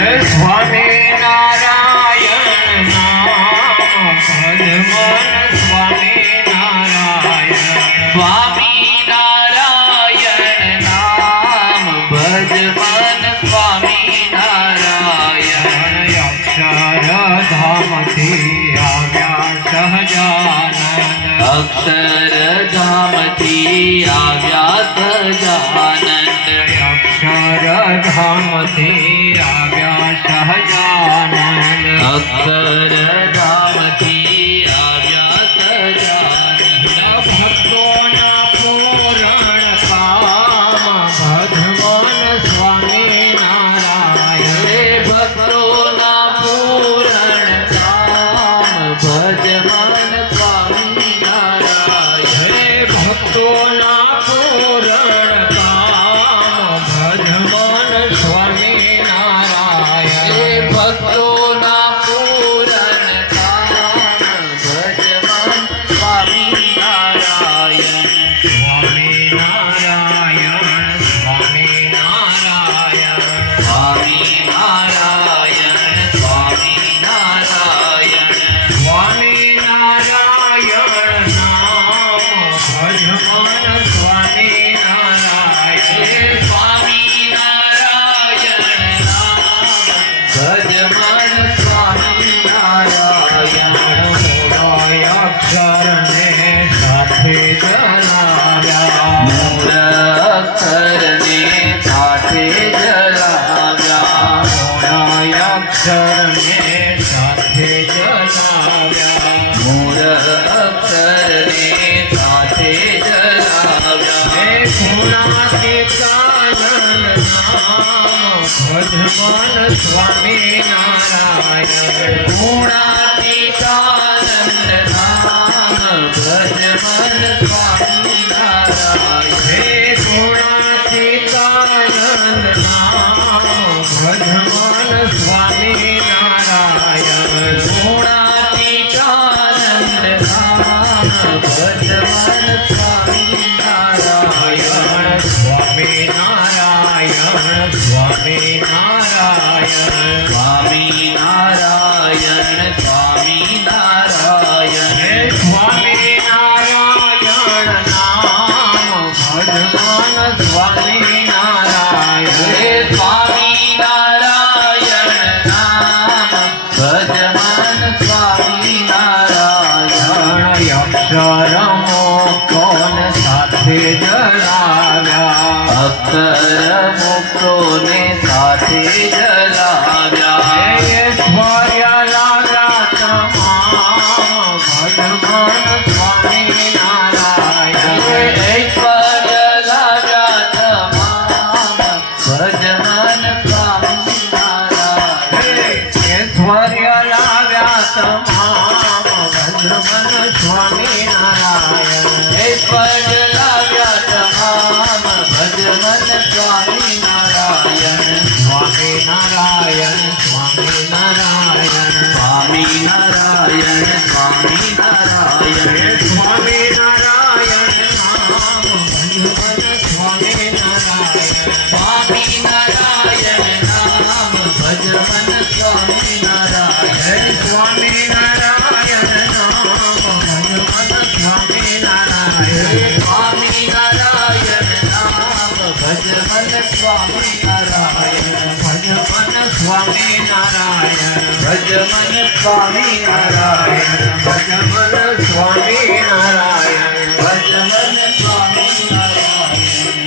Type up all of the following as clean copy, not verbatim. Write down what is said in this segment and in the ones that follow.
સ્વામી નારાયણ નામ ભજ મન સ્વામી નારાયણ સ્વામી નારાયણ નામ ભજ મન સ્વામી નારાયણ અક્ષરધામથી આવ્યા સહજાનંદ અક્ષરધામથી આવ્યા સહજાનંદ અક્ષરધામથી આવ્યા સહજાનંદ અક્ષરધામથી આવ્યા સહજાનંદ ભક્તોના પૂરણ કામ ભજમન સ્વામી નારાયણ હે ભક્તોના પૂરણ કામ ભજ મન સ્વામી નારાયણ હે ભક્તોના પૂરણ કામ ભજમન સ્વામી નારાયણ હે ભક્તોના પૂરણ કામ ભજ મન સ્વામી નારાયણ સ્વામી નારાયણ સ્વામી નારાયણ સ્વામી નારાયણ સ્વામી નારાયણ સ્વામી નારાયણ નામ ભજમન સ્વામી નારાયણ હે સ્વામી નારાયણ નામ ભજ મન સ્વામી નારાયણ અક્ષરને સાથે જણાવ્યા મૂળ અક્ષરને સાથે જલાવ્યા અક્ષરને સાથે જણાવ્યા મૂળ અક્ષરને સાથે જલાવ્યા હે ગુણાતીતાનંદ નામ ભજમન સ્વામી નારાયણ ગુણાતીતાનંદ નામ ભજ મન સ્વામી નારાયણ હે ગુણાતીતાનંદ નામ ભજમન સ્વામી નારાયણ ગુણાતીતાનંદ નામ ભજ મન સ્વામી નારાયણ સ્વામી નારાયણ સ્વામી નારાયણ સ્વામી નારાયણ સ્વામી નારાયણ હે સ્વામી નારાયણ નામ ભજમન સ્વામી નારાયણ હે સ્વામી નારાયણ નામ ભજ મન સ્વામી નારાયણ અક્ષરમો કોણ સાથે જણાવ્યા અક્ષર મુક્તોને સાથે જલાવ્યા હે સ્વર્ય લાગ્યા તમામ ભજમન સ્વામી નારાયણ ઐશ્વર્ય લાગ્યા તમામ ભજ મન સ્વામી નારાયણ ઐશ્વર્ય લાવ્યા તમામ ભજમન સ્વામી નારાયણ ઐશ્વર્ય લાગ્યા તમામ ભજ મન સ્વામી નારાયણ સ્વામી નારાયણ સ્વામી નારાયણ સ્વામી નારાયણ સ્વામી નારાયણ સ્વામી નારાયણ નામ ભજમન સ્વામી નારાયણ સ્વામી નારાયણ નામ ભજ મન સ્વામી નારાયણ સ્વામી નારાયણ નામ ભજમન સ્વામી નારાયણ સ્વામી નારાયણ નામ ભજ મન સ્વામી નારાયણ ભજમન સ્વામી નારાયણ ભજ મન સ્વામી નારાયણ ભજમન સ્વામી નારાયણ ભજ મન સ્વામી નારાયણ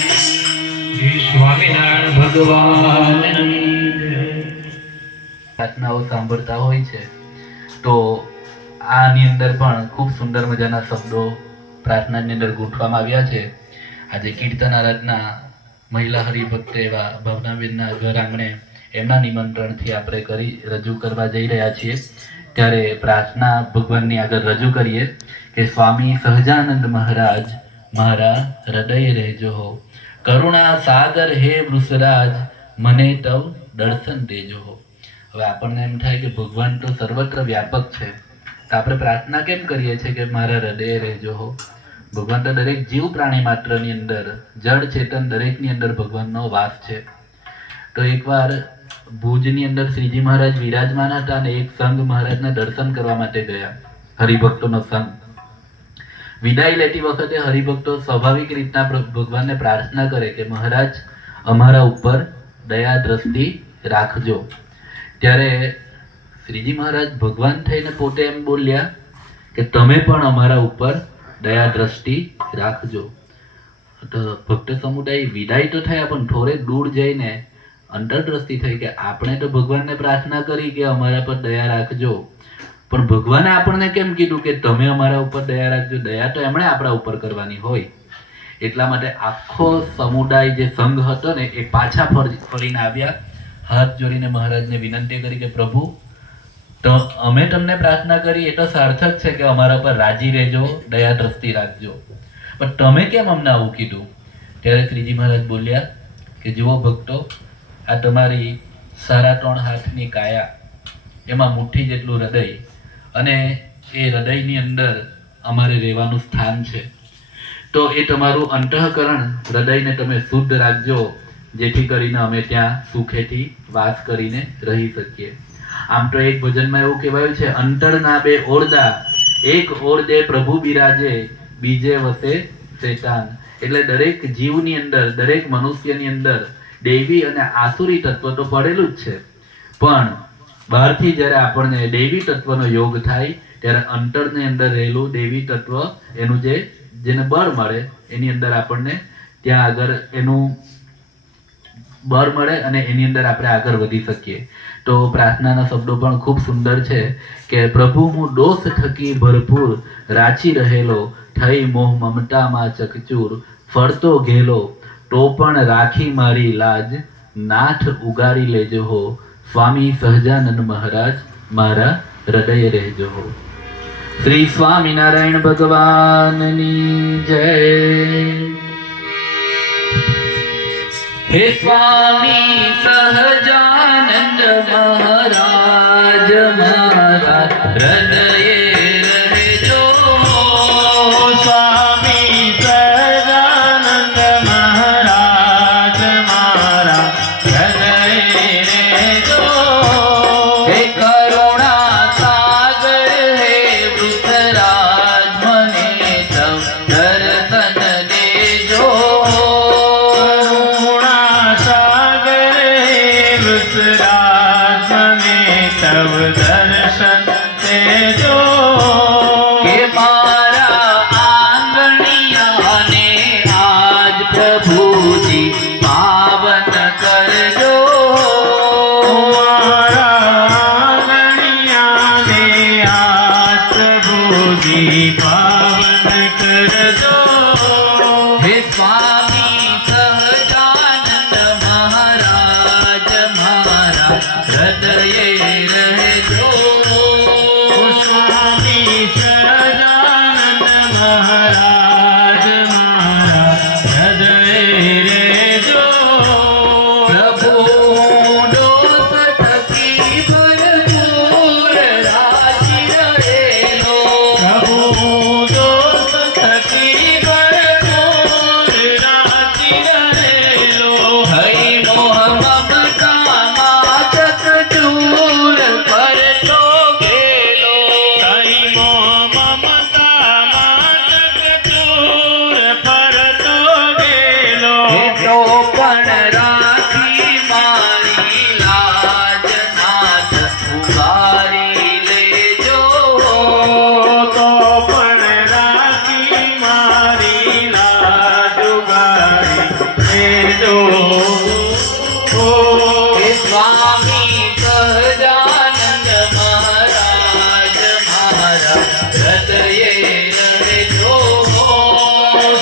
શ્રી સ્વામિનારાયણ ભગવાનની જય. પ્રાર્થનાઓ સાંભળતા હોય છે તો આની અંદર પણ ખૂબ સુંદર મજાના શબ્દો પ્રાર્થનાની અંદર ગોઠવવામાં આવ્યા છે. આજે કીર્તન આરાધના મહિલા હરિભક્ત એવા ભાવનાબેનના ઘર આંગણે એમના નિમંત્રણથી આપણે રજૂ કરવા જઈ રહ્યા છીએ. ત્યારે પ્રાર્થના ભગવાનની આગળ રજૂ કરીએ કે સ્વામી સહજાનંદ મહારાજ મારા હૃદય રહેજો હો, કરુણા સાગર હે વૃષરાજ મને તવ દર્શન દેજો હો. હવે આપણને એમ થાય કે ભગવાન તો સર્વત્ર વ્યાપક છે, તો આપણે પ્રાર્થના કેમ કરીએ છીએ કે મારા હૃદય રહેજો હો? ભગવાન તો દરેક જીવ પ્રાણી માત્રની અંદર, જળ ચેતન દરેકની અંદર ભગવાનનો વાસ છે. તો એકવાર ભુજની અંદર શ્રીજી મહારાજ વિરાજમાન હતા અને એક સંઘ મહારાજના દર્શન કરવા માટે ગયા, હરિભક્તોનો સંઘ. વિદાય લેતી વખતે હરિભક્તો સ્વાભાવિક રીતના ભગવાનને પ્રાર્થના કરે કે મહારાજ અમારા ઉપર દયા દ્રષ્ટિ રાખજો. ત્યારે શ્રીજી મહારાજ ભગવાન થઈને પોતે એમ બોલ્યા કે તમે પણ અમારા ઉપર દયા દ્રષ્ટિ રાખજો. તો ભક્ત સમુદાય વિદાય તો થયા, પણ થોડે દૂર જઈને અંતરદ્રષ્ટિ થઈ કે આપણે તો ભગવાનને પ્રાર્થના કરી કે અમારા પર દયા રાખજો, પણ ભગવાને આપણને કેમ કીધું કે તમે અમારા ઉપર દયા રાખજો? દયા તો એમણે આપણા ઉપર કરવાની હોય. એટલા માટે આખો સમુદાય જે સંઘ હતો ને એ પાછા ફરીને આવ્યા, હાથ જોડીને મહારાજને વિનંતી કરી કે પ્રભુ, તો અમે તમને પ્રાર્થના કરી એ તો સાર્થક છે કે અમારા પર રાજી રહેજો, દયા દ્રષ્ટિ રાખજો, પણ તમે કેમ અમને આવું કીધું? ત્યારે શ્રીજી મહારાજ બોલ્યા કે જુઓ ભક્તો, આ તમારી 3.5 હાથની કાયા, એમાં મુઠ્ઠી જેટલું હૃદય, અને એ હૃદયની અંદર અમારે રહેવાનું સ્થાન છે. તો એ તમારું અંતઃકરણ હૃદયને તમે શુદ્ધ રાખજો, જેથી કરીને અમે ત્યાં સુખેથી વાસ કરીને રહી શકીએ. આમ તો એક ભજનમાં એવું કહેવાયું છે, અંતરના 2 ઓરડા, એક ઓરડે પ્રભુ બિરાજે, બીજે વસે શેતાન. એટલે દરેક જીવની અંદર, દરેક મનુષ્યની અંદર દૈવી અને આસુરી તત્વ તો પડેલું જ છે, પણ બહારથી જ્યારે આપણને દૈવી તત્વનો યોગ થાય ત્યારે અંતરની અંદર રહેલું દૈવી તત્વ, એનું જેને બળ મળે એની અંદર આપણને ત્યાં આગળ એનું બળ મળે અને એની અંદર આપણે આગળ વધી શકીએ. તો પ્રાર્થનાના શબ્દો પણ ખૂબ સુંદર છે કે પ્રભુ હું દોષ થકી ભરપૂર રાચી રહેલો, થઈ મોહ મમતામાં ચકચૂર, ફરતો ઘેલો તો પણ રાખી મારી લાજ, નાથ ઉગારી લેજો હો, સ્વામી સહજાનંદ મહારાજ મારા હૃદય રહેજો હો. શ્રી સ્વામિનારાયણ ભગવાનની જય. હે સ્વામી સહજાનંદ મહારાજ મારા હૃદયે રહેજો હો, સ્વામી સહજાનંદ મહારાજ મારા હૃદયે રહેજો. હે કરુણા સાગર હે વૃષરાજ મને તવ દર્શન દેજો. કરુણા સાગર હે વૃષરાજ મને તવ દર્શન દેજો. કે મારા આંગણિયાને આજ પ્રભુજી પાવન કરજો. પાવન કરજો. હે સ્વામી સહજાનંદ મહારાજ મારા હૃદયે રહેજો. સ્વામી સહજાનંદ મહારાજ મારા હૃદયે રહેજો. પ્રભુ દોષ થકી ભરપૂર રાજી રહેલો, પ્રભુ દોષ થકી ભરપૂર રાજી રહેલો. થઈ મોહ મમતામાં ચકચૂર, ફરતો ઘેલો. થઈ મોહ મમતામાં ચકચૂર, ફરતો ગેલો. તો પણ રાખી મારી લાજ, નાથ ઉગારી લેજો. તો પણ રાખી મારી લાજ ઉગારી લેજો. હે સ્વામી સહજાનંદ મહારાજ મારા હૃદયે રહેજો.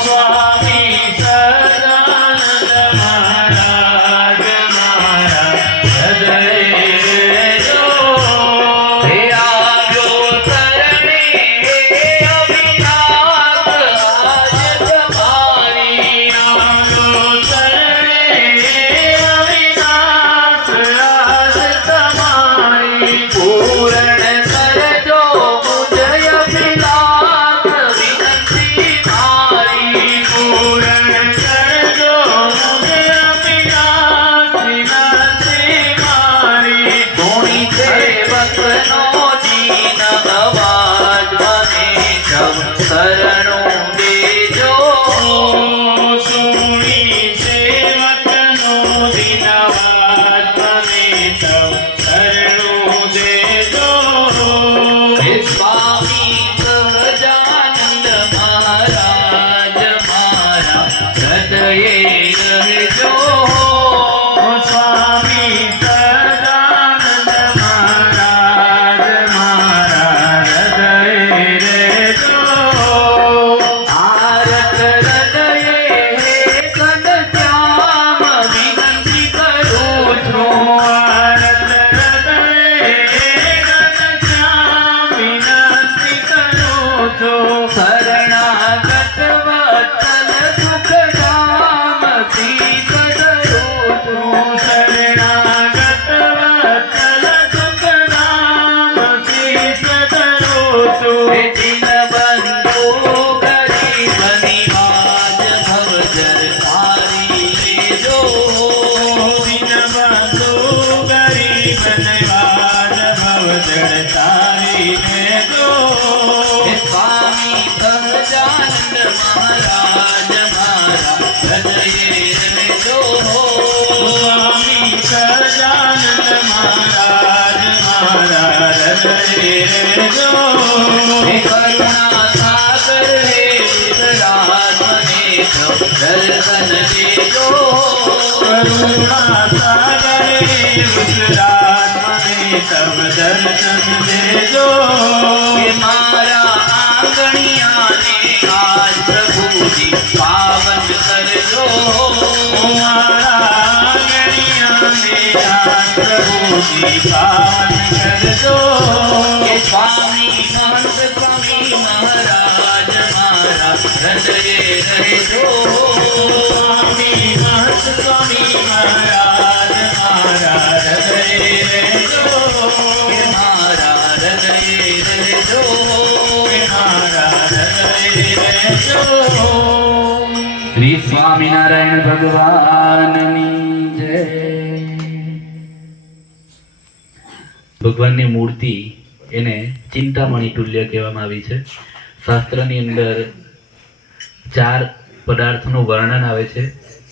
સ્વામી સહજાનંદ મહારાજ મારા હૃદયે રહેજો. હે આવ્યો શરણે હે અવિનાશ આજ તમારી. આવ્યો શરણે અવિનાશ આજ સેવકનો દીન અવાજ મને તવ શરણું દેજો. સુણી સેવકનો દિનવાદ મને તવ શરણું દેજો. હે સ્વામી સહજાનંદ મહારાજ મારા હૃદયે રહેજો. સ્વામી સદાનંદ મહારાજ મારા હૃદયે રહેજો. ભારત હૃદયે હે ઘનશ્યામ વિનંતી કરું છું. ભારત હૃદયે ઘનશ્યામ વિનંતી કરું છું. શરણાગત વત્સલ સુખધામ શીશ ધરું છું. શરણાગત વત્સલ સુખધામ શીશ ધરું છું. હે દીનબંધુ ગરીબ નિવાજ ભવજર તારી લેજો. દીનબંધુ ગરીબ નિવાજ ભવજળ તારી લેજો. હે સ્વામી સહજાનંદ મહારાજ મારા હૃદયે રહેજો. સ્વામી સહજાનંદ મહારાજ મારા હૃદયે રહેજો. હે કરુણા સાગર હે વિતરાગ મને તો દર્શન દેજો. કરુણા સાગરે ગુજરાત મને તવ દર્શન દેજો. હે મારા આંગણિયાને આજ પ્રભુજી પાવન કરજો. મારા આંગણિયાને આજ પ્રભુજી પાવન કરજો. હે સ્વામી મહંત સ્વામી મહારાજ મારા હૃદયે રહેજો. સ્વામી મહંત સ્વામી મહારાજ મારા હૃદયે રહેજો. હે મારા હૃદયે રહેજો. મારા હૃદયે રહેજો. શ્રી સ્વામિનારાયણ ભગવાનની જય. ભગવાનની મૂર્તિ એને ચિંતામણી તુલ્ય કહેવામાં આવી છે. શાસ્ત્રની અંદર 4 પદાર્થનું વર્ણન આવે છે: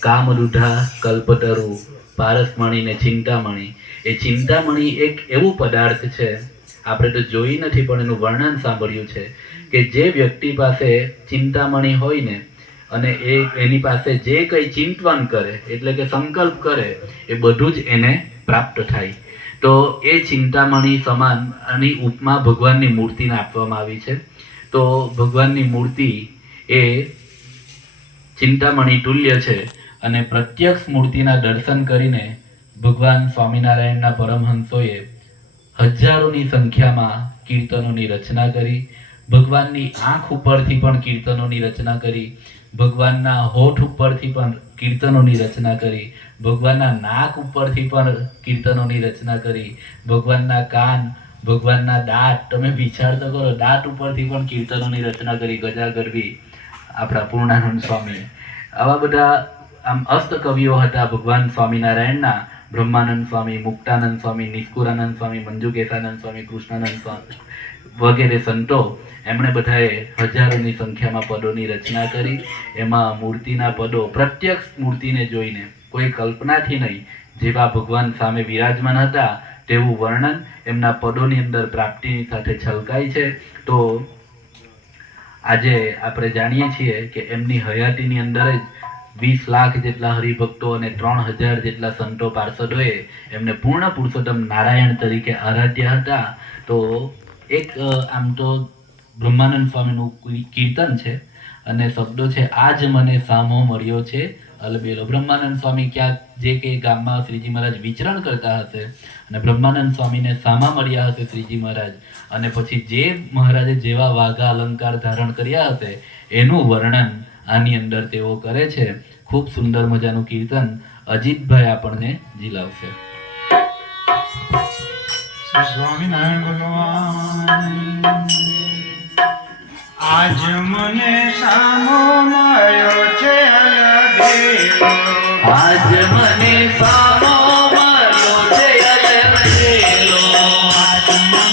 કામરૂઢા, કલ્પતરુ, પારસમણી ને ચિંતામણી. એ ચિંતામણી એક એવું પદાર્થ છે, આપણે તો જોઈ નથી પણ એનું વર્ણન સાંભળ્યું છે કે જે વ્યક્તિ પાસે ચિંતામણી હોય ને અને એની પાસે જે કંઈ ચિંતવન કરે એટલે કે સંકલ્પ કરે એ બધું જ એને પ્રાપ્ત થાય. તો એ ચિંતામણી સમાન આની ઉપમા ભગવાનની મૂર્તિને આપવામાં આવી છે. તો ભગવાનની મૂર્તિ એ ચિંતામણી તુલ્ય છે અને પ્રત્યક્ષ મૂર્તિના દર્શન કરીને ભગવાન સ્વામિનારાયણના પરમહંસોએ હજારોની સંખ્યામાં કીર્તનોની રચના કરી. ભગવાનની આંખ ઉપરથી પણ કીર્તનોની રચના કરી. ભગવાનના હોઠ ઉપરથી પણ કીર્તનોની રચના કરી. ભગવાનના નાક ઉપરથી પણ કીર્તનોની રચના કરી. ભગવાનના કાન, ભગવાનના દાંત, તમે વિચાર તો કરો, દાંત ઉપરથી પણ કીર્તનોની રચના કરી. ગજાગરવી આપણા પૂર્ણાનંદ સ્વામી, આવા બધા આમ અષ્ટ કવિઓ હતા ભગવાન સ્વામિનારાયણના. બ્રહ્માનંદ સ્વામી, મુક્તાનંદ સ્વામી, નિષ્કુરાનંદ સ્વામી, મંજુકેશાનંદ સ્વામી, કૃષ્ણાનંદ સ્વામી વગેરે સંતો, એમણે બધાએ હજારોની સંખ્યામાં પદોની રચના કરી. એમાં મૂર્તિના પદો પ્રત્યક્ષ મૂર્તિને જોઈને, કોઈ કલ્પનાથી નહીં, જેવા ભગવાન સામે વિરાજમાન હતા તેવું વર્ણન એમના પદોની અંદર પ્રાપ્તિની સાથે છલકાય છે. તો આજે આપણે જાણીએ છીએ કે એમની હયાતીની અંદર જ 20 લાખ જેટલા હરિભક્તો અને 3000 જેટલા સંતો પાર્ષદોએ એમને પૂર્ણ પુરુષોત્તમ નારાયણ તરીકે આરાધ્ય હતા. તો એક આમ તો બ્રહ્માનંદ સ્વામીનું કીર્તન છે અને શબ્દો છે: આજ મને સામો મળ્યો છે અલબેલો. બ્રહ્માનંદ સ્વામી ક્યાંક જે કે ગામમાં શ્રીજી મહારાજ વિચરણ કરતા હશે અને બ્રહ્માનંદ સ્વામીને સામા મળ્યા હશે શ્રીજી મહારાજ, અને પછી જે મહારાજે જેવા વાઘા અલંકાર ધારણ કર્યા હશે એનું વર્ણન આની અંદર તેઓ કરે છે. ખૂબ સુંદર મજાનું કીર્તન અજીતભાઈ આપણને ઝીલાવશે. સ્વામિનારાયણ ભગવાન આજ મને સામો મળ્યો છે અલબેલો. આજ મને સામો મળ્યો છે અલબેલો. આજ મને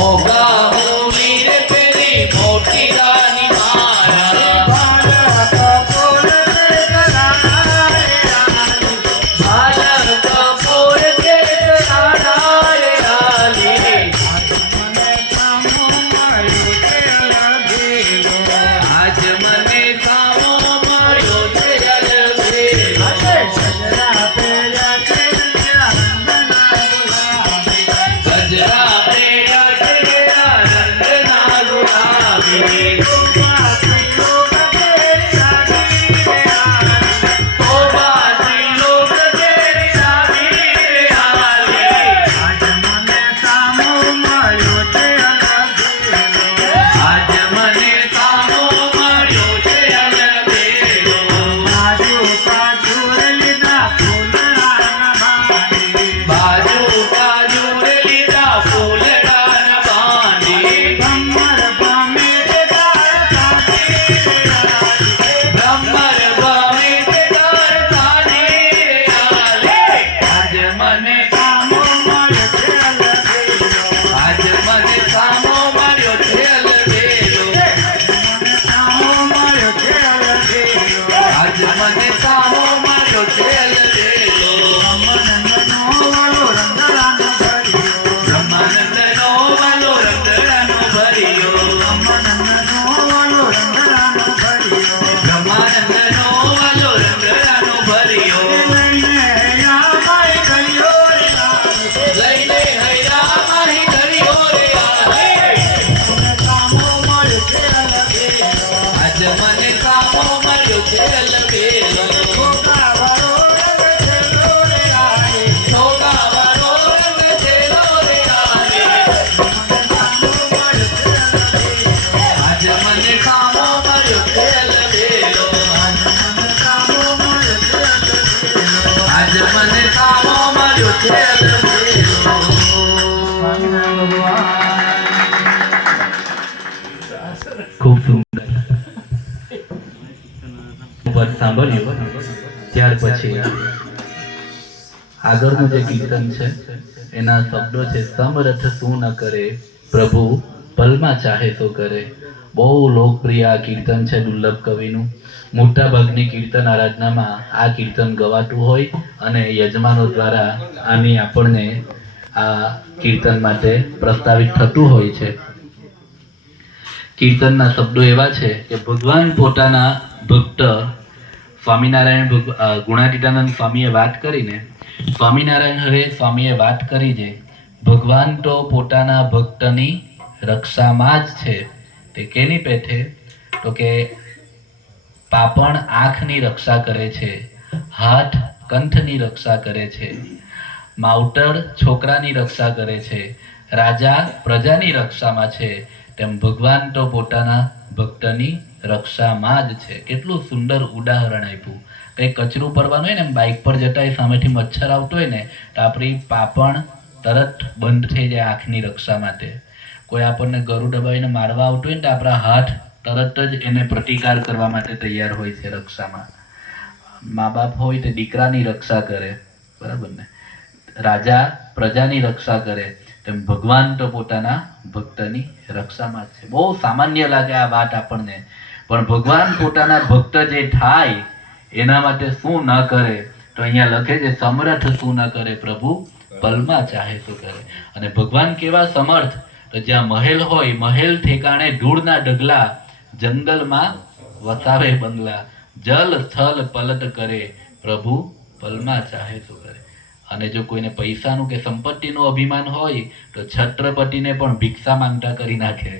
મોગા મોની રે પેલી મોટી રાની મારા બાલક કપૂર તે કરાણા રે આલી. બાલક કપૂર તે કરાણા રે આલી. આજ મને કામો મળ્યો છે અલબેલો. આજ મને કામો મળ્યો છે અલબેલો. ગજરા પહેર્યા છે રંગના ગુલાબી. ગજરા પેડા તેરા રંગના ગુલાબી. તોબા ત્રિલોક તેરી સાદી રે આલી. આજ મને કામો મળ્યો છે અલબેલો. આજ મને કામો મળ્યો છે અલબેલો. બાજુ બાજુ લીધા ફૂલડાના બાંધી. બાજુ બાજુ રે લીધા ફૂલડાના બાંધી. ભમર ભમે તે તારકાની રે આલી. ભ્રમર ભમે તે તારકાની રે આલી. આજ મને કામો મળ્યો છે અલબેલો. આજ મને કામો મળ્યો છે અલબેલો. કામો મળ્યો છે અલબેલો. આજ મને કામો મળ્યો છે અલબેલો. બ્રહ્માનંદનો વાલો રંગડાનો ભર્યો. બ્રહ્માનંદનો વાલો રંગડાનો ભર્યો. બ્રહ્માનંદનો વાલો રંગડાનો ભર્યો. બ્રહ્માનંદનો વાલો રંગડાનો ભર્યો. લઈને આમાય ગયો રે આલી. લઈને હૈયા માહી ધર્યો રે આલી. મને કામો મળ્યો છે અલબેલો. આજ મને કામો મળ્યો છે અલબેલો. ભોગાવાળો રંગ છેલ્લો રે આલી. સોગાવાળો રંગ છેલ્લો રે આલી. મને કામો મળ્યો છે અલબેલો. આજ મને કામો મળ્યો છે અલબેલો. આજ મને કામો મળ્યો છે અલબેલો. સ્વામિનારાયણ ભગવાન. ખૂબ સુંદર પદ સાંભળ્યું ત્યાર પછી આગળનું જે કીર્તન છે એના શબ્દો છે સમરથ શું ન કરે પ્રભુ પલમાં ચાહે તો કરે. બહુ લોકપ્રિય આ કીર્તન છે દુર્લભ કવિનું. મોટા ભાગની કીર્તન આરાધનામાં આ કીર્તન ગવાતું હોય અને યજમાનો દ્વારા આની આપણને આ કીર્તન માટે પ્રસ્તાવિત થતું હોય છે. કીર્તનના શબ્દો એવા છે કે ભગવાન પોતાના ભક્ત સ્વામિનારાયણ ગુણાતીતાનંદ સ્વામીએ વાત કરીને સ્વામિનારાયણ હરે સ્વામીએ વાત કરી છે ભગવાન તો પોતાના ભક્તની રક્ષામાં જ છે. તે કેની પેઠે? તો કે પાપણ આંખની રક્ષા કરે છે, હાથ કંઠની રક્ષા કરે છે, માવતર છોકરાની રક્ષા કરે છે, રાજા પ્રજાની રક્ષામાં છે, તેમ ભગવાન તો પોતાના ભક્તની રક્ષામાં જ છે. કેટલું સુંદર ઉદાહરણ આપ્યું. કંઈ કચરું પડવાનું હોય ને એમ બાઇક પર જતા હોય સામેથી મચ્છર આવતો હોય ને તો આપણી પાપણ તરત બંધ થઈ જાય આંખની રક્ષા માટે. કોઈ આપણને ગરું દબાવીને મારવા આવતું હોય ને તો આપણા હાથ તરત જ એને પ્રતિકાર કરવા માટે તૈયાર હોય છે રક્ષામાં. મા બાપ હોય તે દીકરાની રક્ષા કરે, બરાબર ને? રાજા પ્રજાની રક્ષા કરે, તેમ ભગવાન તો પોતાના ભક્તની રક્ષામાં જ છે. બહુ સામાન્ય લાગે આ વાત આપણને, પણ ભગવાન પોતાના ભક્ત જે થાય એના માટે શું ન કરે તો અહીંયા લખે છે સમર્થ શું ન કરે પ્રભુ પલમાં ચાહે તો કરે. અને ભગવાન કેવા સમર્થ? તો જ્યાં મહેલ હોય મહેલ ઠેકાણે ધૂળના ઢગલા, જંગલમાં વસાવે બંગલા, જલ સ્થળ પલટ કરે પ્રભુ પલમાં ચાહે તો કરે. અને જો કોઈને પૈસાનું કે સંપત્તિનું અભિમાન હોય તો છત્રપતિને પણ ભિક્ષા માંગતા કરી નાખે.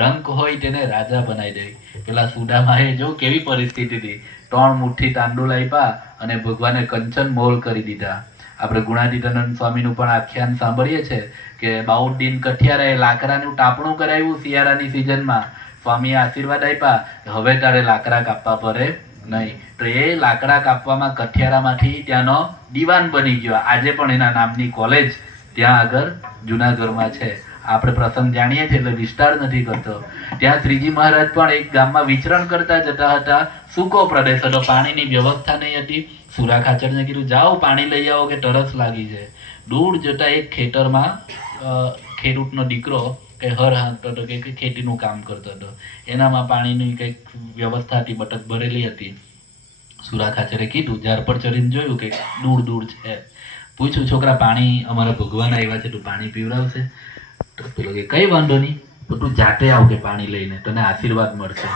રંક હોય તેને રાજા બનાવી દે. પેલા સુદામાએ જો કેવી પરિસ્થિતિ હતી, 3 મુઠ્ઠી તાંડુલ આપ્યા અને ભગવાને કંચન મોલ કરી દીધા. આપણે ગુણાતીતાનંદ સ્વામીનું પણ આખ્યાન સાંભળીએ છીએ કે બાઉદ્દીન કઠિયારાએ લાકડાનું ટાપણું કરાવ્યું શિયાળાની સિઝનમાં. સ્વામીએ આશીર્વાદ આપ્યા હવે તારે લાકડા કાપવા પડે નહીં. તો એ લાકડા કાપવામાં કઠિયારામાંથી ત્યાંનો દીવાન બની ગયો. આજે પણ એના નામની કોલેજ ત્યાં આગળ જુનાગઢમાં છે. આપણે પ્રસંગ જાણીએ છીએ એટલે વિસ્તાર નથી કરતો. ત્યાં શ્રીજી મહારાજ પણ એક ગામમાં વિચરણ કરતા જતા હતા. સૂકો પ્રદેશ હતો, પાણીની વ્યવસ્થા નહીં હતી. સુરા ખાચરને કીધું જાઓ પાણી લઈ આવો કે તરસ લાગી છે. દૂર જતા એક ખેતરમાં ખેડૂતનો દીકરો કે હર હાંકતો હતો કે ખેતીનું કામ કરતો હતો. એનામાં પાણીની કંઈક વ્યવસ્થા હતી, બટક ભરેલી હતી. સુરા ખાચરે કીધું, ઝાડ પર ચડીને જોયું કે દૂર દૂર છે. પૂછ્યું, છોકરા પાણી અમારા ભગવાન આવ્યા છે, તું પાણી પીવડાવશે? તો પેલો કે કંઈ વાંધો નહીં, તો તું જાતે આવ કે પાણી લઈને, તને આશીર્વાદ મળશે.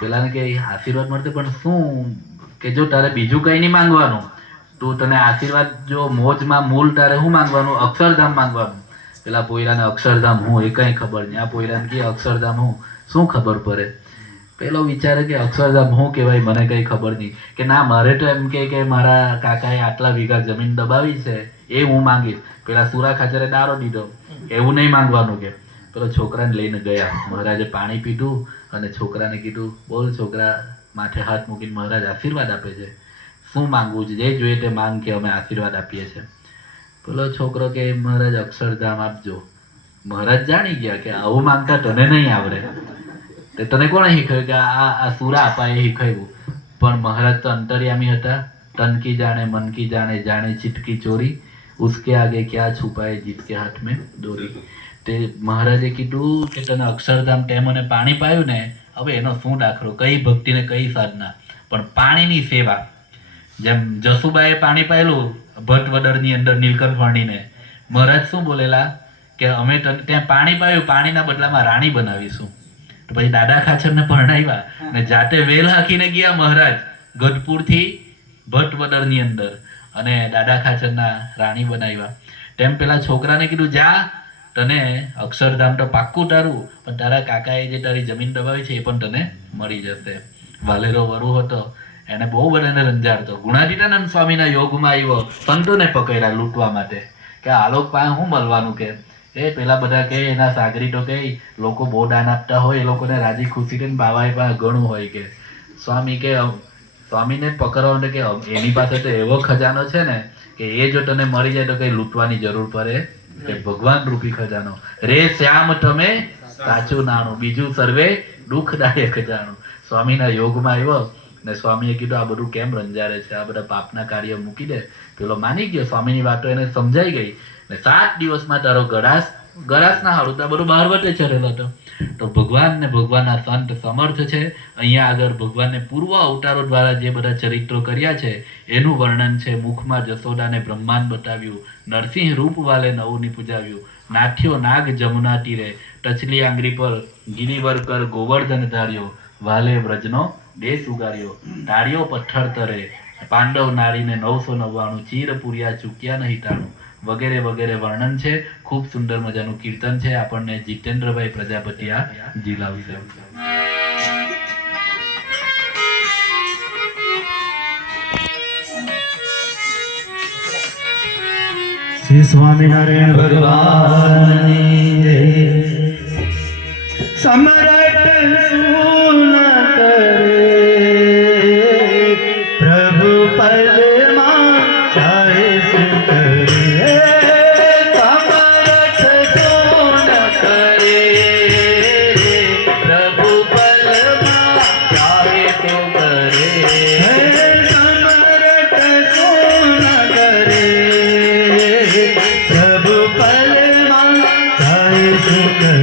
પેલાને કે આશીર્વાદ મળશે પણ શું? કે જો તારે બીજું કંઈ નહીં માંગવાનું, તું તને આશીર્વાદ જો મોજમાં મૂળ તારે શું માંગવાનું? અક્ષરધામ માંગવાનું. પેલા પોયરાને અક્ષરધામ હું એ કંઈ ખબર નહીં. આ પોયરાને કે અક્ષરધામ હું શું ખબર પડે? પેલો વિચારે કે અક્ષરધામ હું કહેવાય, મને કંઈ ખબર નહીં. કે ના, મારે તો એમ કે મારા કાકાએ આટલા વીઘા જમીન દબાવી છે એ હું માંગીશ. પેલા સુરા ખાચરે દારો દીધો, એવું નહીં માંગવાનું. કે પેલો છોકરાને લઈને ગયા. મહારાજે પાણી પીધું અને છોકરાને કીધું, બોલ છોકરા, માથે હાથ મૂકીને મહારાજ આશીર્વાદ આપે છે, શું માંગવું છે? જે જોઈએ તે માંગ, કે અમે આશીર્વાદ આપીએ છીએ. પેલો છોકરો કે મહારાજ અક્ષરધામ આપજો. મહારાજ જાણી ગયા કે આવું માંગતા તને નહીં આવડે. તને કોણે શીખવ્યું? કે આ સુરા આપા એ શીખવ્યું. પણ મહારાજ તો અંતર્યામી હતા. તન કી જાણે મન કી જાણે, જાણે ચિટકી ચોરી, ઉસકે આગે ક્યાં છુપાય જીસકે હાથ મેં દોરી. તે મહારાજે કીધું કે તને અક્ષરધામ તે મને પાણી પાયું ને, હવે એનો શું દાખલો? કઈ ભક્તિ ને કઈ સાધના, પણ પાણીની સેવા. જેમ જસુબાએ પાણી પાયેલું ભટ્ટવદરની અંદર નીલકંઠ વર્ણીને, મહારાજ શું બોલેલા કે અમે ત્યાં પાણી પાયું, પાણીના બદલામાં રાણી બનાવીશું. તો પછી દાદા ખાચરને પરણાવ્યા ને જાતે વેલ હાંકીને ગયા મહારાજ ગઢપુરથી ભટ્ટવદરની અંદર, અને દાદા ખાચરના રાણી બનાવ્યા. તેમ પેલા છોકરાને કીધું, જા, તને અક્ષરધામ તો પાક્કું તારું, પણ તારા કાકાએ જે તારી જમીન દબાવી છે એ પણ તને મળી જશે. વાલેરો વરુ હતો, એને બહુ બધાને રંજાડતો. ગુણાતીતાનંદ સ્વામીના યોગમાં આવ્યો, સંતોને પકડ્યા લૂંટવા માટે. કે આલોક પાસે શું મળવાનું? કે એ પેલા બધા કે એના સાગરીતો કે લોકો બહુ દાન આપતા હોય, એ લોકોને રાજી ખુશી કરીને બાવાએ પાસે ઘણું હોય. કે સ્વામી કે સ્વામીને પકડવા કે એની પાસે તો એવો ખજાનો છે ને કે એ જો તને મળી જાય તો કઈ લૂંટવાની જરૂર પડે. કે ભગવાન રૂપી ખજાનો રે શ્યામ તમે સાચું નાણું, બીજું સર્વે દુઃખદાયક જાણું. સ્વામીના યોગમાં આવ્યો ને સ્વામીએ કીધું, આ બધું કેમ રંજારે છે? આ બધા પાપના કાર્ય મૂકી દે. પેલો માની ગયો, સ્વામીની વાતો એને સમજાઈ ગઈ. ને 7 દિવસમાં તારો ગરાસ ના હારું તો આ બધું બહારવટે ચડેલો હતો. તો ભગવાન ને ભગવાનના સંત સમર્થ છે. અહીંયા આગળ ભગવાનને પૂર્વ અવતારો દ્વારા જે બધા ચરિત્રો કર્યા છે એનું વર્ણન છે. મુખમાં જશોદાને બ્રહ્માંડ બતાવ્યું, નરસિંહ રૂપ વાલે નવની પૂજાવ્યું, નાથ્યો નાગ જમુના તીરે, ટચલી આંગળી પર ગિરિવર કર ગોવર્ધન ધાર્યો, વાલે વ્રજનો દેશ ઉગાર્યો, તાળીઓ પથ્થર તરે, પાંડવ નારીને 999, ચીર પુર્યા ચૂક્યા નહીં તાણું, વગેરે વગેરે વર્ણન છે. ખૂબ સુંદર મજાનું કીર્તન છે. આપણને જીતેન્દ્રભાઈ પ્રજાપતિ આ જીલાવશે. શ્રી સ્વામિનારાયણ ભગવાનની જય. સમરટ સુન કરે પ્રભુ પદમાં ચાહે સુન કરે. સમરટ સુન કરે પ્રભુ પદમાં ચાહે સુન કરે. સમરટ સુન કરે પ્રભુ પદમાં ચાહે સુન કરે.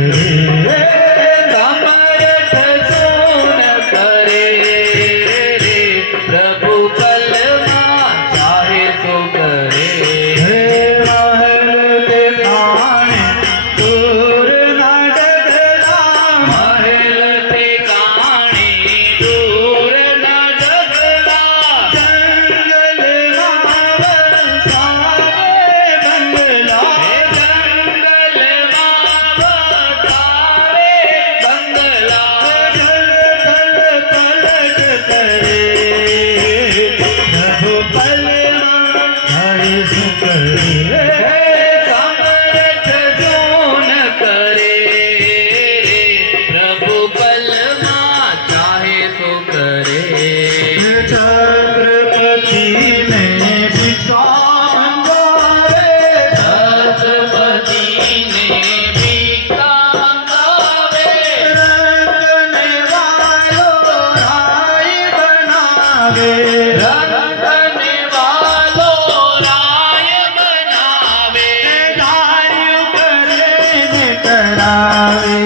કરાવે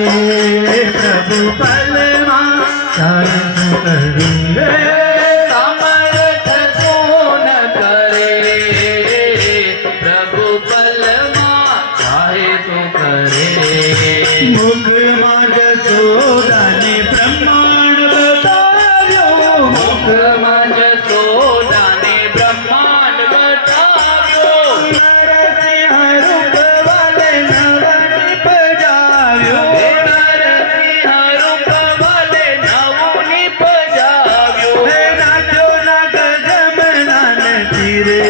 પ્રભુ પલમાં તારે શું કરવું રે સમર્થ કોણ કરે પ્રભુ પલમાં ચાહે તો કરે મુખમાં જશોદાને બ્રહ્માંડ બતાવ્યો મુખમાં જશોદાને બ્રહ્માંડ બતાવ્યો નરસિંહ રૂપ વાલે નવની પજાવ્યો નરસિંહ રૂપ વાલે નવું નિપજાવ્યો નાચો નાગ જમનાને તીરે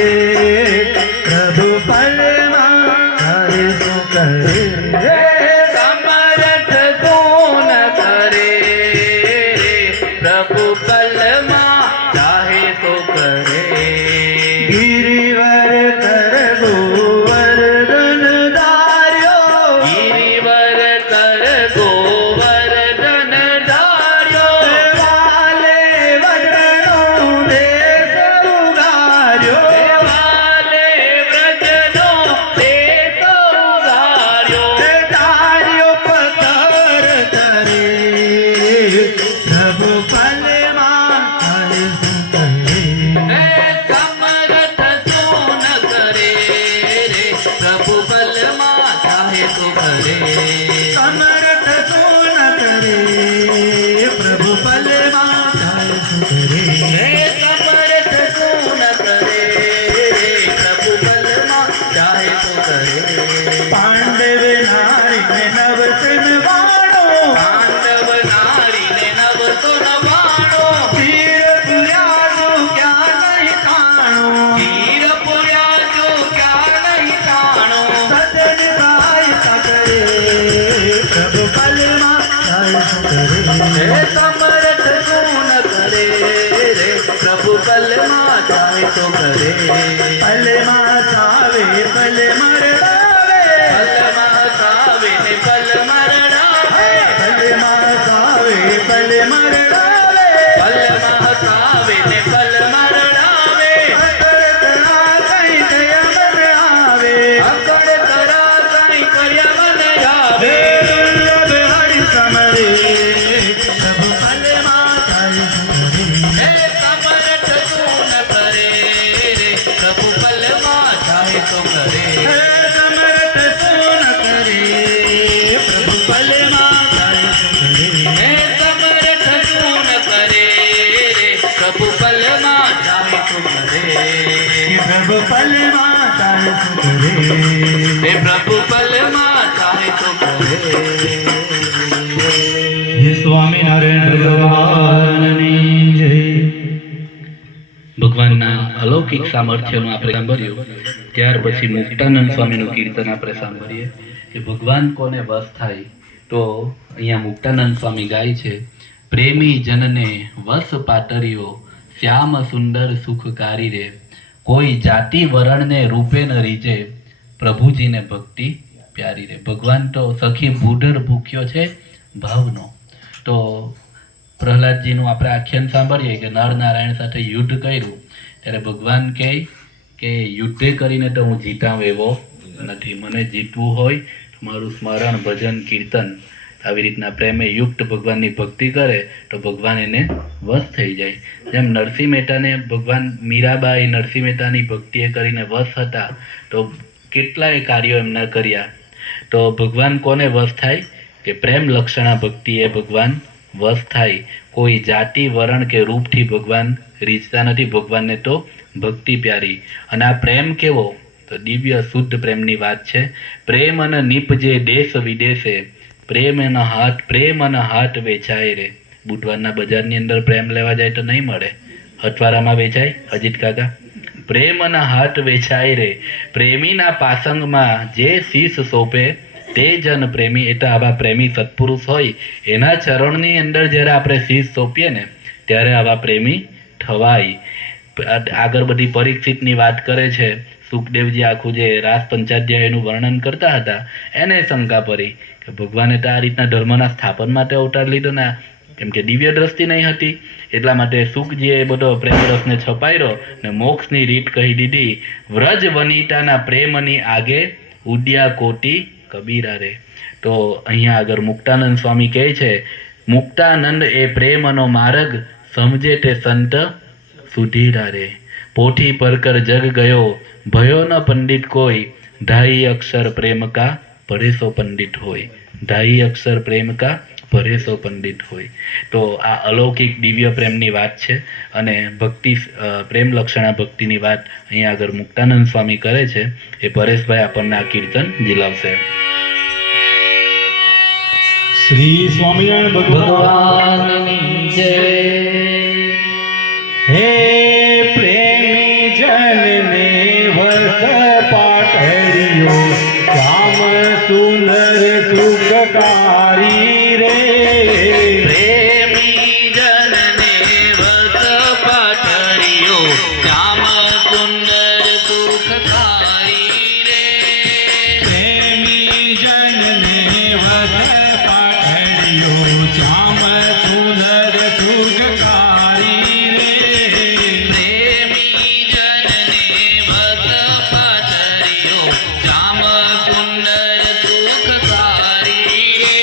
પ્રભુ પલમાં તારે શું કરે રે સમર્થ કોણ કરે પ્રભુ પલમાં ચાહે તો કરે ગિરિવર કર ગોવર્ધન ધાર્યો ગિરિવર કર ગોવર્ધન ધાર્યો વાલે વજ્રનો દેશ ઉગાર્યો વાલે વ્રજનો દેશ ઉગાર્યો તાર્યો પથ્થર તરે પ્રભુ પલમાં તારે શું કરે સમર્થ કોણ કરે રે પ્રભુ બલમાં ચાહે તો કરે સમર્થ કોણ કરે પ્રભુ પલમાં તારે શું કરે સમર્થ કોણ કરે રે પ્રભુ બલમાં ચાહે તો કરે પાંડવ નારીને નવસન વાળો પાંડવ નારીને નવસો નવાણો તીર પુર્યાનું ક્યાં નહીં ખાણો તીર પુર્યા જો ક્યાં નહીં તાણો સજન સહાયતા કરે પ્રભુ પલમાં તારે શું કરે સમર્થ કોણ કરે રે પ્રભુ બલમાં ચાહે તો કરે પલમાં સાવે પલ મરડાવે પલમાં સાવે ને પલ મરડાવે પલમાં સાવે પલ મરડાવે પલમાં સાવે ને પલ મરડાવે અકળ તણા કઈ દયા મન આવે અકળ તરા કઈ કર્યા મને આવે દુર્લભ હરિ સમરે પ્રભુ પલમાં તારે શું કરે હે સમર્થ કોણ કરે રે પ્રભુ પલમાં ચાહે તો કરે સમર્થ કોણ કરે પ્રભુ પલમાં તારે શું કરે હે સમર્થ કોણ કરે રે પ્રભુ પલમાં ચાહે તો કરે પ્રભુ પલમાં તારે શું કરે હે પ્રભુ પલમાં ચાહે તો કરે હે સ્વામિનારાયણ ભગવાનની જય ભગવાનના અલૌકિક સામર્થ્યનું આપણે સાંભળ્યું ત્યાર પછી મુક્તાનંદ સ્વામીનું કીર્તન આપણે સાંભળીએ કે ભગવાન કોને વશ થાય તો અહીંયા મુક્તાનંદ સ્વામી ગાય છે પ્રેમી જનને વશ પાતર્યો શ્યામ સુંદર સુખકારી રે કોઈ જાતિ વરણને રૂપે ન રીજે પ્રભુજીને ભક્તિ પ્યારી રે ભગવાન તો સખી બુઢર ભૂખ્યો છે ભાવનો તો પ્રહલાદજીનું આપણે આખ્યાન સાંભળીએ કે નર નારાયણ સાથે યુદ્ધ કર્યું ત્યારે ભગવાન કહે કે યુદ્ધે કરીને તો હું જીતાવ એવો નથી મને જીતવું હોય તો મારું સ્મરણ ભજન કીર્તન આવી રીતના પ્રેમે યુક્ત ભગવાનની ભક્તિ કરે તો ભગવાન એને વશ થઈ જાય જેમ નરસિંહ મહેતાને ભગવાન મીરાબાઈ નરસિંહ મહેતાની ભક્તિએ કરીને વશ હતા તો કેટલાય કાર્યો એમના કર્યા તો ભગવાન કોને વશ થાય કે પ્રેમ લક્ષણા ભક્તિએ ભગવાન વશ થાય કોઈ જાતિ વરણ કે રૂપથી ભગવાન રીઝતા નથી ભગવાનને તો ભક્તિ પ્યારી અને આ પ્રેમ કેવો તો દિવ્ય શુદ્ધ પ્રેમની વાત છે પ્રેમ અને નીપજે દેશ વિદેશે પ્રેમ અને હાથ વેચાય રે બુટવારના બજારની અંદર પ્રેમ લેવા જાય તો નહીં મળે હથવારામાં વેચાય અજીત કાકા પ્રેમ અને હાથ વેચાય રે પ્રેમીના પાસંગમાં જે શીશ સોંપે તે જન પ્રેમી એટલે આવા પ્રેમી સત્પુરુષ હોય એના ચરણની અંદર જ્યારે આપણે શીશ સોંપીએ ને ત્યારે આવા પ્રેમી થવાય આગળ બધી પરીક્ષિતની વાત કરે છે સુખદેવજી આખું જે રાસ પંચાધ્યાયનું વર્ણન કરતા હતા એને શંકા પડી કે ભગવાને તો આ રીતના ધર્મના સ્થાપન માટે અવતાર લીધો ને કેમ કે દિવ્ય દ્રષ્ટિ નહીં હતી એટલા માટે સુખજીએ બધો પ્રેમરસને છપાયરો ને મોક્ષની રીત કહી દીધી વ્રજ વનિતાના પ્રેમની આગે ઉડ્યા કોટી કબીરા રે તો અહીંયા આગળ મુક્તાનંદ સ્વામી કહે છે, મુક્તાનંદ એ પ્રેમનો માર્ગ, સમજે તે સંત સુધીરા રે. પોથી પરકર જગ ગયો, ભયો ન પંડિત કોઈ, ઢાઈ અક્ષર પ્રેમ કા ભરેસો પંડિત હોય. ઢાઈ અક્ષર પ્રેમ કા ભરેસો પંડિત હોય. તો આ અલૌકિક દિવ્ય પ્રેમની વાત છે અને ભક્તિ પ્રેમ લક્ષણા ભક્તિની વાત અહીંયા આગળ મુક્તાનંદ સ્વામી કરે છે. એ પરેશભાઈ આપણને આ કીર્તન દિલાવશે. શ્રી સ્વામિનારાયણ ભગવાનની જય. હે પ્રેમી જનને વસ પાઠર્યો, શ્યામ સુંદર સુખકારી રે. પ્રેમી જનને વસ પાઠર્યો, શ્યામ સુંદર સુખકારી રે. પ્રેમી જનને વસ પાઠર્યો, શ્યામ સુંદર સુખકારી રે. પ્રેમી જનને વસ પાઠર્યો, શ્યામ સુંદર સુખકારી રે.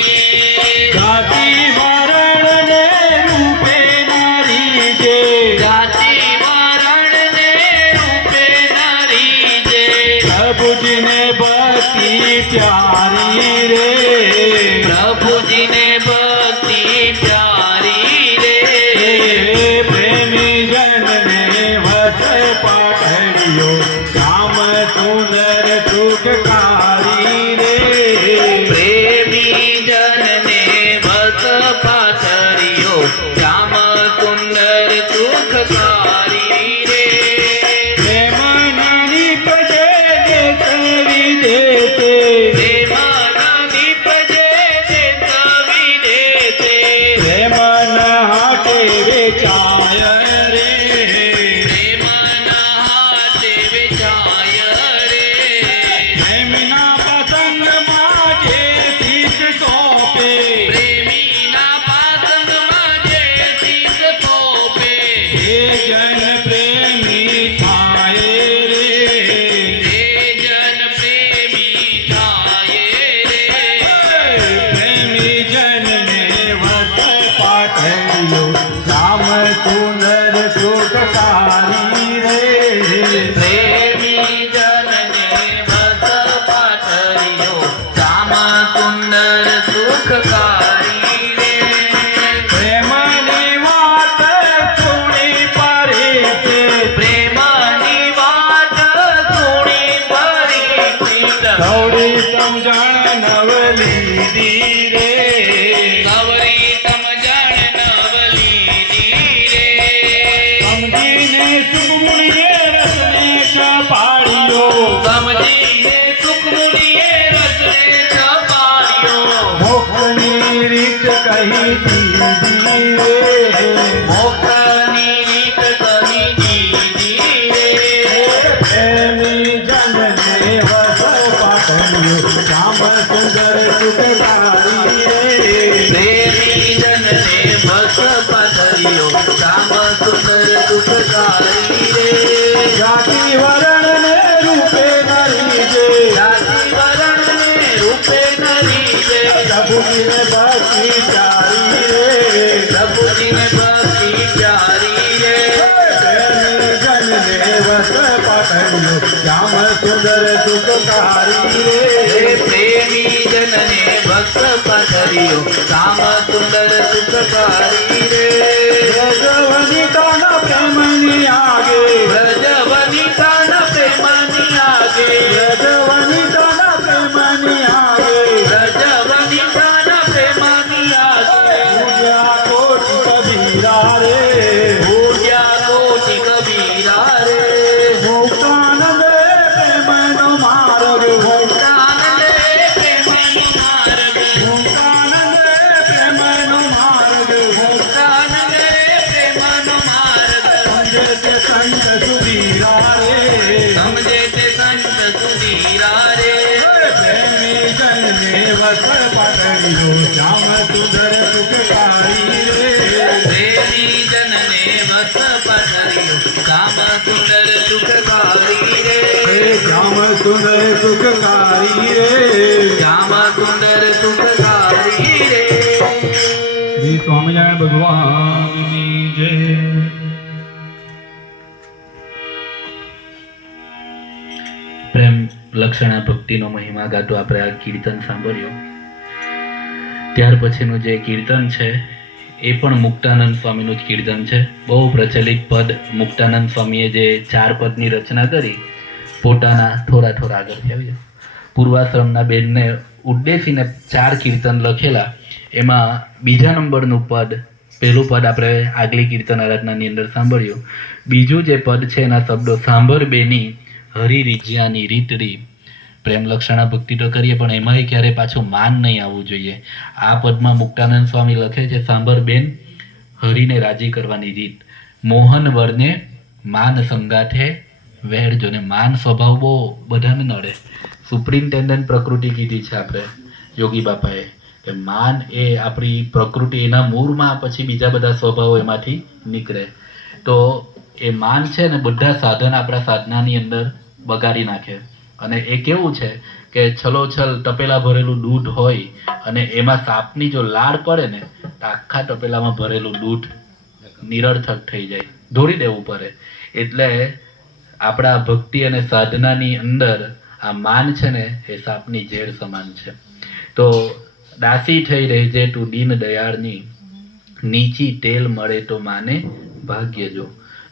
જાતિ વરણ ને રૂપે નારી જે, જાતિ વરણ ને રૂપે નારી જે, પ્રભુજીને ભક્તિ પ્યારી રે. પ્રભુજીને ભક્તિ પ્યારી રે. પ્રેમી જનને વસ પાઠર્યો, શ્યામ સુંદર સુખકારી રે. પ્રેમી જનને વસ પાથર્યો, શ્યામ સુંદર સુખકારી રે. પ્રેમના નીપજે દેશ વિદેશે, પ્રેમના નીપજે દેશ વિદેશે, પ્રેમના હાટે વેચાય રે. પ્રેમના હાથે વેચાય રે. પ્રેમના પ્રસંગમાં જે શીશ સોંપે, પ્રેમીના પાસંગમાં જે શીશ સોંપે, એ જન પ્રેમી થાય રે. તે જન પ્રેમી થાય રે. પ્રેમી જનને વસ પાઠર્યો, શ્યામ સુંદર સુખકારી રે. પ્રેમી જનને વસ પાથર્યો, શ્યામ સુંદર સુખકારી રે. પ્રેમની વાત સુણી પરેશે, પ્રેમની વાત સુણી પરિચિત, થોડી સમજણ નવલીધી રે. સવરી સમજણ નવલીની રે. સમજીને સુખમુનિએ રસને ચપાડ્યો, સમજીને સુખમુનિએ રસને ચપાડ્યો, મોક્ષની રીત કહી દીધી રે. મોક્ષની રીત કહી દીધી રે. પ્રેમી જનને વસ પાઠર્યો, શ્યામ સુંદર સુખકારી રે. પ્રેમી જનને વસ પાથર્યો, શ્યામ સુંદર સુખકારી રે. જાતિ વરણ ને રૂપે નરી જે, જાતિ વરણ ને રૂપે નરી જે, પ્રભુજીને ભક્તિ ચારી રે. પ્રભુજીને ભક્તિ પ્યારી રે. પ્રેમી જનને વસ પાઠર્યો, શ્યામ સુંદર સુખકારી રે. પ્રેમી જનને ભક્ત પાથર્યો, શ્યામ સુંદર સુખકારી રે. રજવનિતાના પ્રેમની આગે, વ્રજવનિતાના પ્રેમની આગે, રજવનિતાના પ્રેમની આગે, વ્રજવનિતાના પ્રેમની આગે, પૂજ્યા કોટી કબીરા રે. પૂજ્યા કોટી કબીરા રે. મુક્તાનંદ પ્રેમનો માર્ગ, મુક્તાનંદે પ્રેમનો માર્ગ, મુક્તાનંદ પ્રેમનો માર્ગ, મુક્તાનંદે પ્રેમનો માર્ગ, સમજે તે સંત સુધીરા રે. સમજે તે સંત સુધીરા રે. પ્રેમી જનને વસ પાઠર્યો, શ્યામ સુંદર સુખકારી રે. પ્રેમી જનને મસ્ત પાથર્યું શ્યામ સુંદર સુખકારી રે શ્યામ સુંદર સુખકારી રે શ્યામ સુંદર સુખકારી રે શ્રી સ્વામિનારાયણ ભગવાનની જય. પ્રેમ લક્ષણા ભક્તિનો મહિમા ગાતો આપણે આ કીર્તન સાંભળ્યો. ત્યાર પછીનું જે કીર્તન છે એ પણ મુક્તાનંદ સ્વામીનું જ કીર્તન છે. બહુ પ્રચલિત પદ મુક્તાનંદ સ્વામીએ જે 4 પદની રચના કરી પોતાના થોડા આગળથી આવી જાય પૂર્વાશ્રમના બેનને ઉદ્દેશીને 4 કીર્તન લખેલા. એમાં બીજા નંબરનું પદ, પહેલું પદ આપણે આગલી કીર્તન આરાધનાની અંદર સાંભળ્યું. બીજું જે પદ છે એના શબ્દો સાંભળ બેની હરી રીજ્યાની રીતરી. પ્રેમ લક્ષણા ભક્તિ તો કરીએ પણ એમાંય ક્યારે પાછું માન નહીં આવવું જોઈએ. આ પદમાં મુક્તાનંદ સ્વામી લખે છે સાંભળ બેન હરીને રાજી કરવાની રીત. મોહન વરને માન સંગાથે વહેરજો. ને માન સ્વભાવ બહુ બધાને નડે. સુપ્રિન્ટેન્ડન્ટ પ્રકૃતિ કીધી છે આપણે યોગી બાપાએ કે માન એ આપણી પ્રકૃતિ, એના મૂળમાં પછી બીજા બધા સ્વભાવો એમાંથી નીકળે. તો એ માન છે ને બધા સાધન આપણા સાધનાની અંદર બગાડી નાખે. અને એ કેવું છે કે છલોછલ તપેલા ભરેલું દૂધ હોય અને એમાં સાપની જો લાળ પડે ને તો આખા તપેલામાં ભરેલું દૂધ નિરર્થક થઈ જાય, ઢોળી દેવું પડે. એટલે આપણા ભક્તિ અને સાધનાની અંદર આ માન છે ને એ સાપની ઝેર સમાન છે. તો દાસી થઈ રહી છે તું દીન દયાળની, નીચી તેલ મળે તો માને ભાગ્ય જો.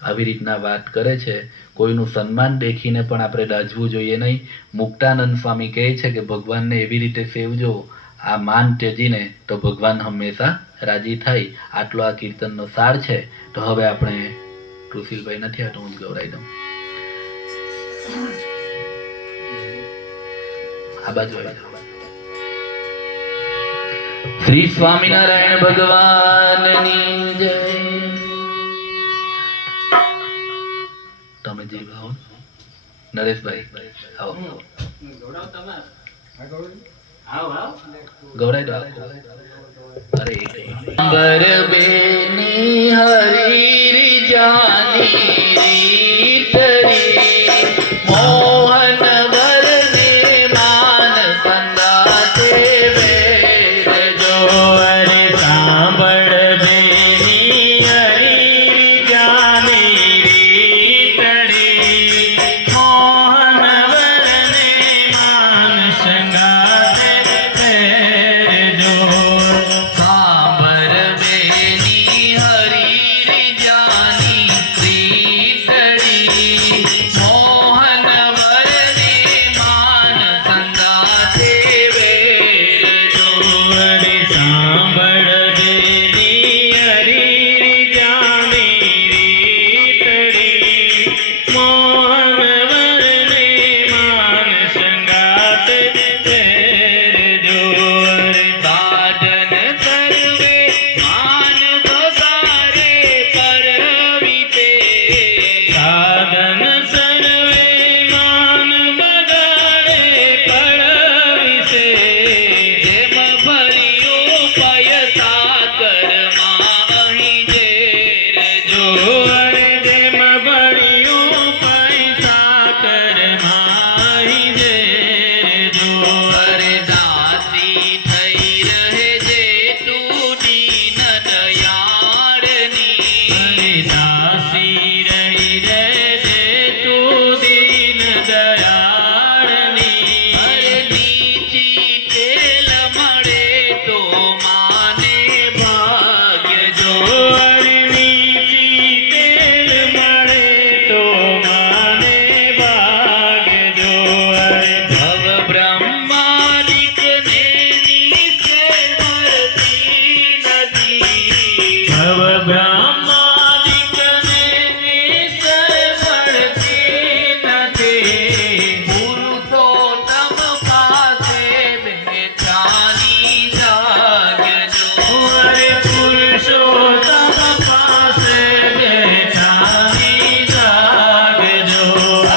આવી રીતના વાત કરે છે. કોઈનું સન્માન દેખીને પણ આપણે દાઝવું જોઈએ નહીં. મુક્તાનંદ સ્વામી કહે છે કે ભગવાનને એવી રીતે સેવજો આ માન ત્યજીને તો ભગવાન હંમેશા રાજી થાય. આટલો આ કીર્તનનો સાર છે. તો હવે આપણે તુલસીભાઈ નથી આતો હું જ ગવરાઈ દઉં. આ બાજુ આવી જાઓ. શ્રી સ્વામિનારાયણ ભગવાનની જય. તમે જે ભાવ નરેશભાઈ આવો ગૌરાઈ દો. અરે બેની હરી જાની રીતરી મોહન વરને માન સંગાતે વેરજો. અરે સાંભળ બેની હરી જાની રીતડી મોહન વરને માન સંગાતે વેરજો. સાંભળ બેની હરી જાની રીતડી મોહન વરને માન સંગાતે વેરજો. અરે સાંભળ બેની હરી જાની રીતડી મોહન વરને માન સંગાતે વેરજો. સાધન સર્વે માન બગારે પરવિતે. સાધન સર્વે માન બગાડે પડવિશે. જેમ ભર્યો પયસા કરમાં અહીં જેરજો. અરે જેમ ભળ્યું પૈસા કરમાઈ જેરજો. અરે દાસી થઈ રહે જે તું દીન દયાળની. અરે દાસી રહી રે જે તું દીન દયાળની. અરે નીચી તેલ મળે તો માને ભાગ્ય જો. અરે નીચી તેલ મળે તો માને ભાગ્યજો. અરે ભવ બ્રહ્માદિકને નીચે મળતી નથી. ભવ બ્રહ્માદિકને નિશ્ચય મળતી નથી. પુરુષોત્તમ પાસે બેઠાની જાગજો. અરે પુરુષોત્તમ પાસે બેઠાની જાગજો.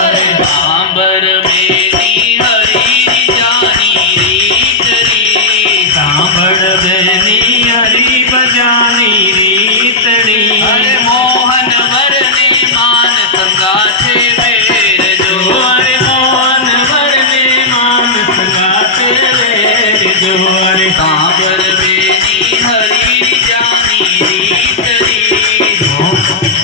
અરે સાંભળ બેની હરી જાની રીતરી. સાંભળ બેની હરી ભજાની રીતડી. અરે મોહન વેની હરી જાની રીતરી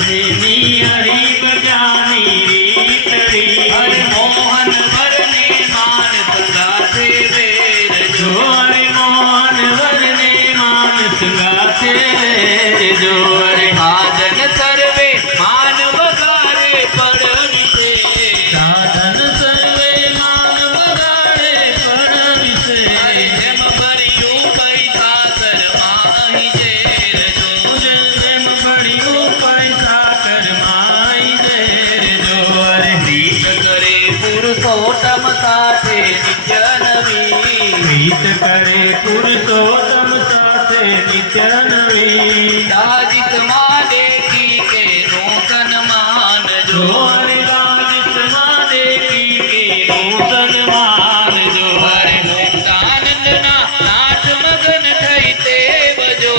વેની હરી બજાની રીતરી અરે મોહન વરને માન સંગાથે વેર જો જોરે મોહન વરને માન સંગાથે જો અરે હાજન સર્વે માન વગારે પડવિશે સાધન સર્વે માન બગાડે પરવિશે જેમ ભર્યું પૈસા કરમાહી જેર જો જેમ ભળ્યું પૈસા કરમાઈ દે જો અરે પ્રીત કરે પુરુષોત્તમ સાથે નિત્ય નવી પ્રીત કરે પુરુષોત્તમ સાથે નિત્ય નવી દાજિત માદેકી કે નૂતન માન જો જો અરે રાજમાં દેખી કે નૂતન માન જો હરે મુક્તાનંદના નાથ મગન થઈ તે બજો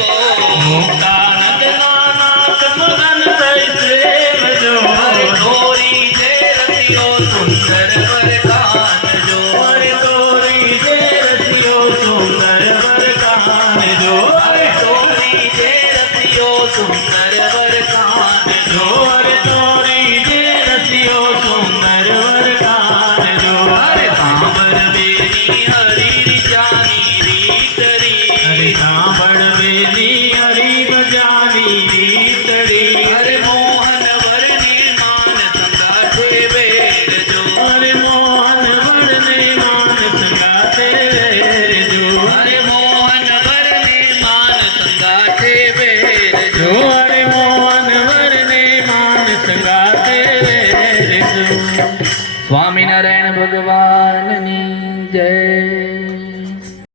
મુક્તાનંદના નાથ મગન થઈ સેવ જો હરે ગોરી જે રતિયો સુંદર વરદાન જો અરે તોરી જે રસિયો સુંદર વરદાન જો હરે ગોરી જે રતિયો સુંદર વરદાન જો અરે તોરી જે રસિયો સુંદર વરદાન જો હરે સાંભળ વેની હરી જાની રીતરી અરે સાંભળ વેની હરી બજાની રીતડી હરે મોહન વરને માન સંગાથે વેર જો અરે મોહન વરને માન સંગાથે વેર જો હરે મોહન વરને માન સંગાથે વેર જો જો